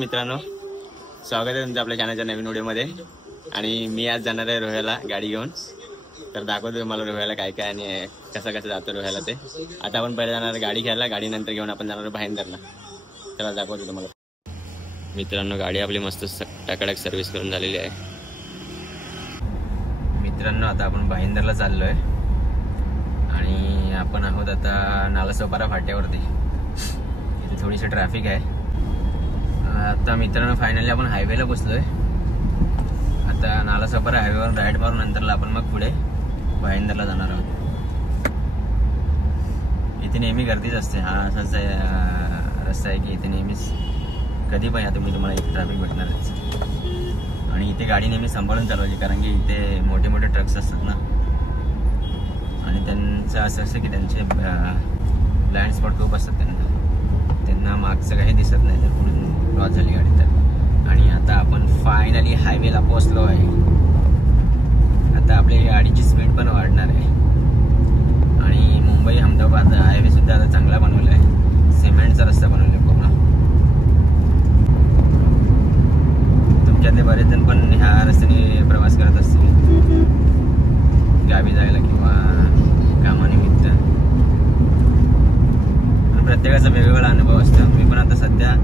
मित्रांनो, स्वागत आहे तुमचं आपल्या चॅनलच्या नवीन व्हिडिओमध्ये। आणि मी आज जाणार आहे रोह्याला गाडी घेऊन। तर दाखवतो मला रोह्याला काय काय आणि कसं कसं जातो रोह्याला ते। आता आपण पहिले जाणार गाडी घ्यायला, गाडी नंतर घेऊन आपण जाणार भाईंदरला। चला दाखवतो तुम्हाला। मित्रांनो, गाडी आपली मस्त टकाटक सर्व्हिस करून झालेली आहे। मित्रांनो, आता आपण भाईंदरला चाललोय आणि आपण आहोत आता नालासोपारा फाट्यावरती। इथे थोडीशी ट्रॅफिक आहे। आता मित्रांनो, फायनली आपण हायवेला पोहोचलोय। आता नालासोपारा हायवेवर राईट मारून नंतरला आपण मग पुढे भाईंदरला जाणार आहोत। इथे नेहमी गर्दीच असते। हा असाच रस्ता आहे की इथे नेहमीच कधी पण या तुम्हाला इथे ट्रॅफिक भेटणारच। आणि इथे गाडी नेहमी सांभाळून चालवायची, कारण की इथे मोठे मोठे ट्रक्स असतात ना, आणि त्यांचं असं असतं की त्यांचे ब्लाइंड स्पॉट खूप असतात। त्यांना मागचं काही दिसत नाही, तर पुढून क्रॉस झाली गाडी तर। आणि आता आपण फायनली हायवेला पोहोचलो आहे। आता आपल्या गाडीची स्पीड पण वाढणार आहे। आणि मुंबई अहमदाबाद हायवे सुद्धा आता चांगला बनवला आहे। सिमेंटचा रस्ता बनवला आहे पूर्ण। तुमच्यातले बरेच जण पण ह्या रस्त्याने प्रवास करत असतील, गावी जायला किंवा कामानिमित्त। प्रत्येकाचा वेगवेगळा अनुभव असतो। मी पण आता सध्या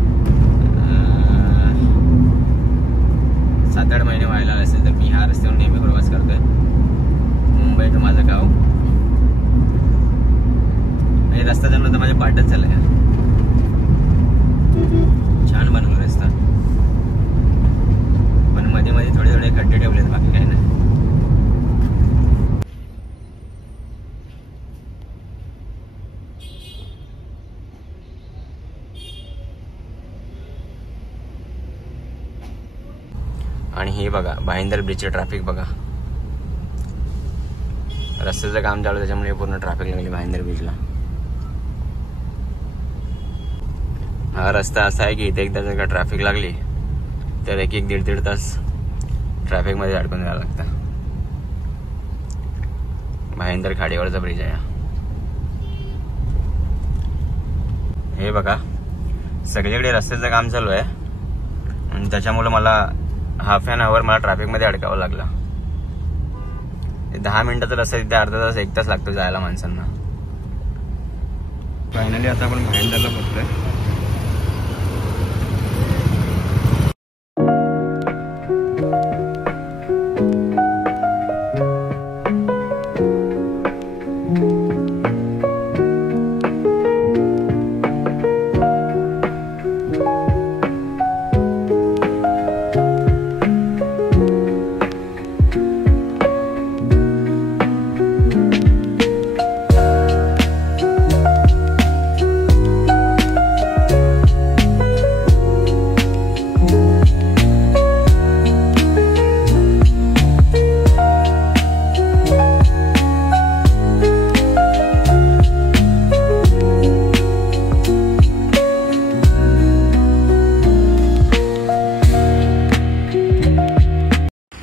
7-8 महिने व्हायला असेल तर मी ह्या रस्त्यावर नेहमी प्रवास करतोय। मुंबई टू माझं गाव। हे रस्ता जमला तर माझ्या पाठच झालाय। छान बनवला रस्ता, पण मध्ये मध्ये थोडे थोडे खड्डे ठेवलेत, बाकी काही नाही। आणि हे बघा भाईंदर ब्रिजचे ट्रॅफिक बघा। रस्त्याचं काम चालू त्याच्यामुळे पूर्ण ट्रॅफिक लागली भाईंदर ब्रिजला। हा रस्ता असा आहे की इथे एकदा जर का ट्रॅफिक लागली तर 1-1, 1.5 तास ट्रॅफिक मध्ये अडकून जायला लागतं। भाईंदर खाडीवरचा ब्रिज आहे। हे बघा, सगळीकडे रस्त्याचं काम चालू आहे आणि त्याच्यामुळे मला हाफ एन आवर मला ट्रॅफिक मध्ये अडकावं लागलं। 10 मिनिटाचा रस्ता तिथे अर्धा तास 1 तास लागतो जायला माणसांना। फायनली आता आपण भाईंदरला पोहोचलोय।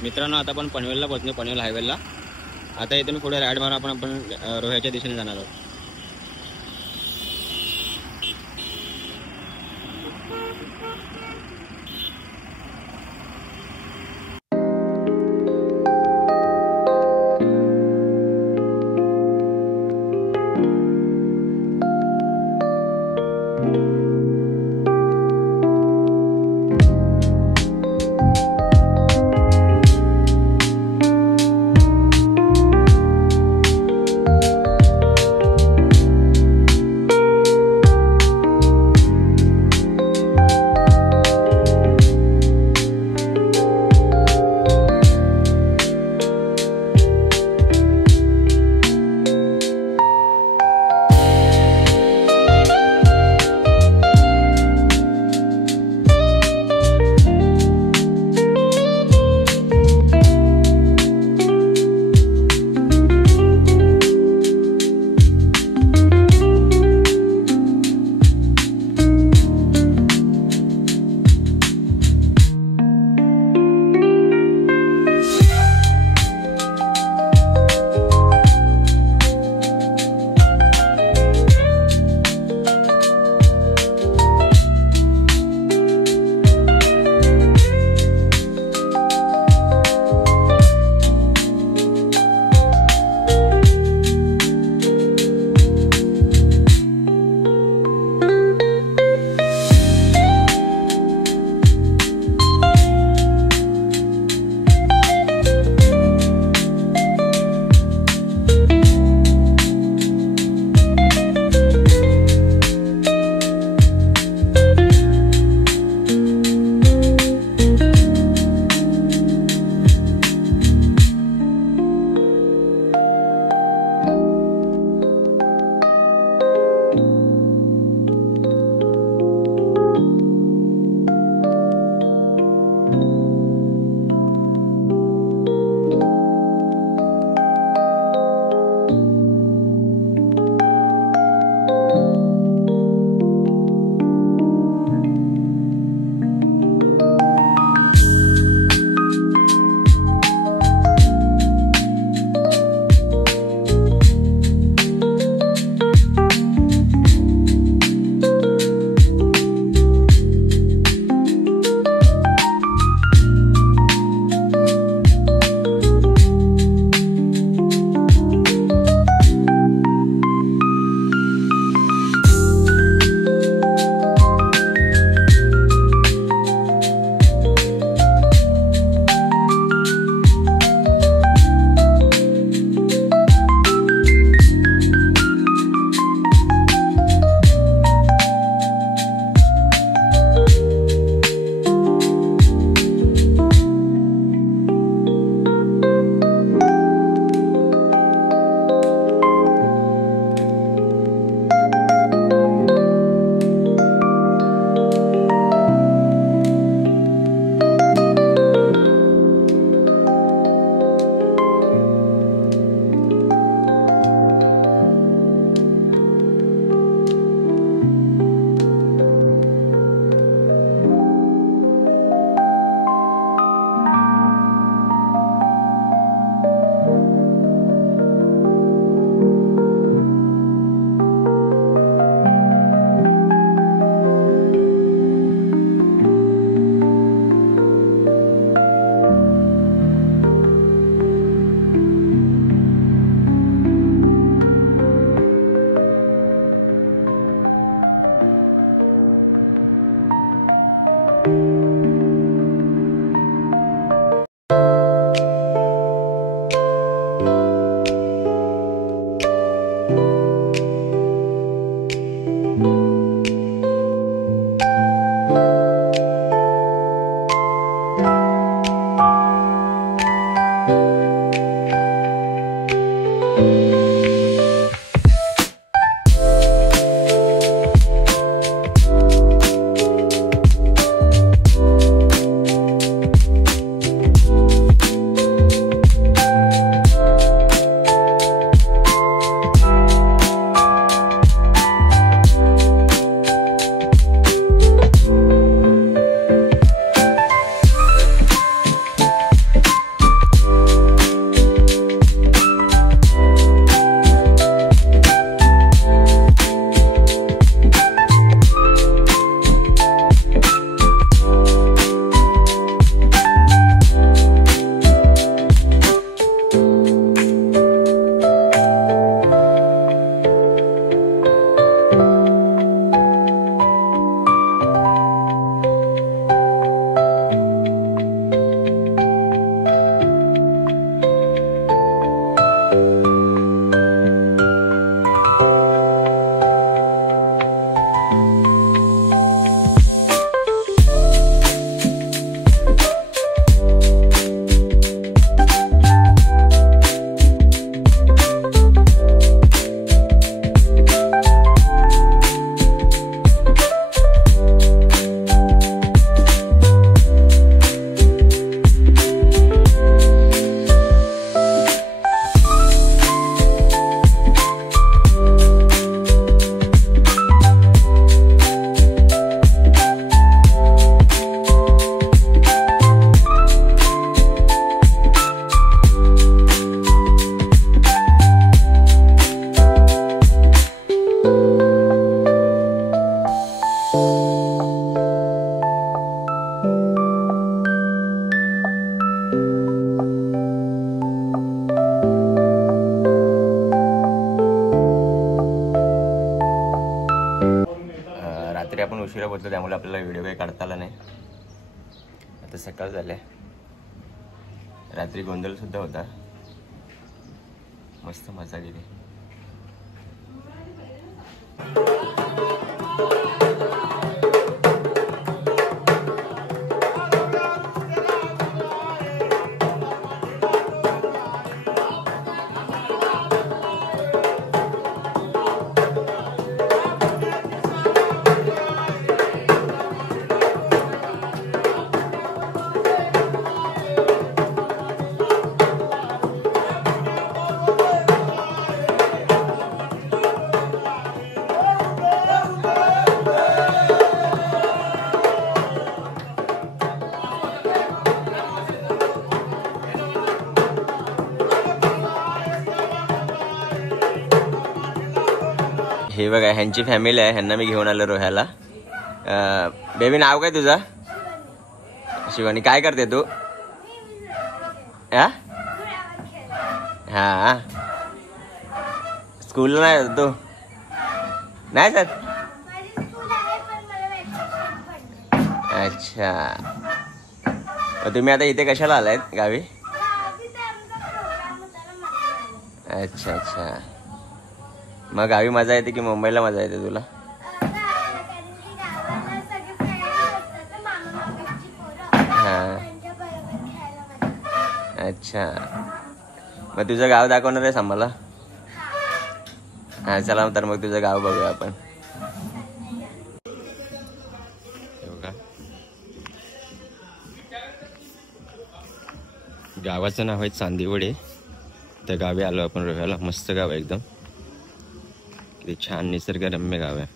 मित्रांनो, आता आपण पनवेलला पोहोचलो, पनवेल हायवेला। आता इथून पुढे राईड मारून आपण रोह्याच्या दिशेने जाणार आहोत। आपण उशिरा पोहोचलो त्यामुळे आपल्याला व्हिडिओ काही काढता आला नाही. आता सकाळ झाले, रात्री गोंधळ सुद्धा होता, मस्त मजा केली. हे बघा ह्यांची फॅमिली आहे, ह्यांना मी घेऊन आलो रोह्याला. बेबी नाव काय तुझा? शिवानी. काय करते तू? हा स्कूलला नाही जात तू? नाही जात? अच्छा, तुम्ही आता इथे कशाला आलायत गावी? अच्छा अच्छा, मग गावी मजा येते की मुंबईला मजा येते तुला? हां अच्छा, मग तुझं गाव दाखवणार आहेस आम्हाला? हां चला तर मग तुझं गाव बघूया आपण. गावाचं नाव आहे चांदिवडे. त्या गावी आलो आपण रोह्याला. मस्त गाव आहे एकदम, किती छान निसर्गरम्य गाव आहे.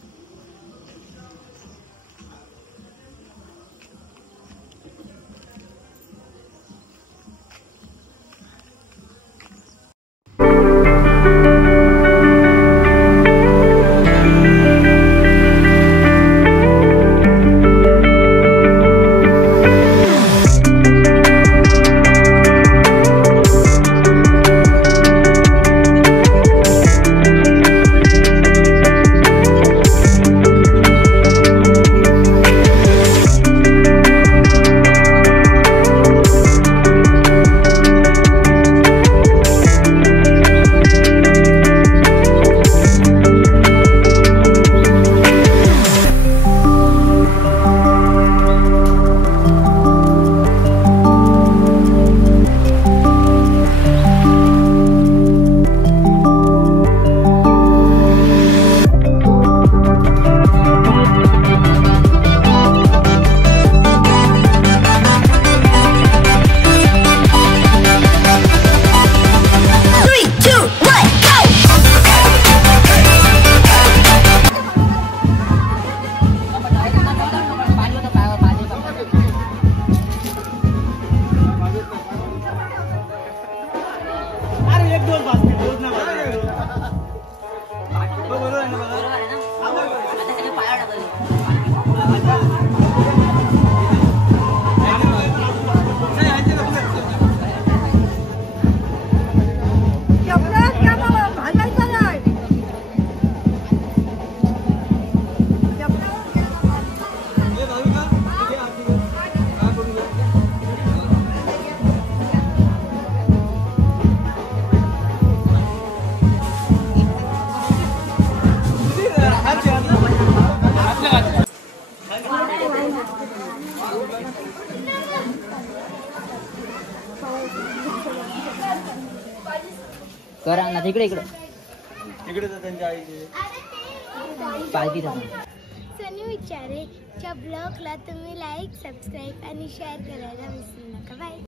करा ना तिकडे इकडे त्यांच्या आईचे पालखी सनी विचारेच्या ब्लॉगला तुम्ही लाईक सबस्क्राईब आणि शेअर करायला विसरू नका. बाय.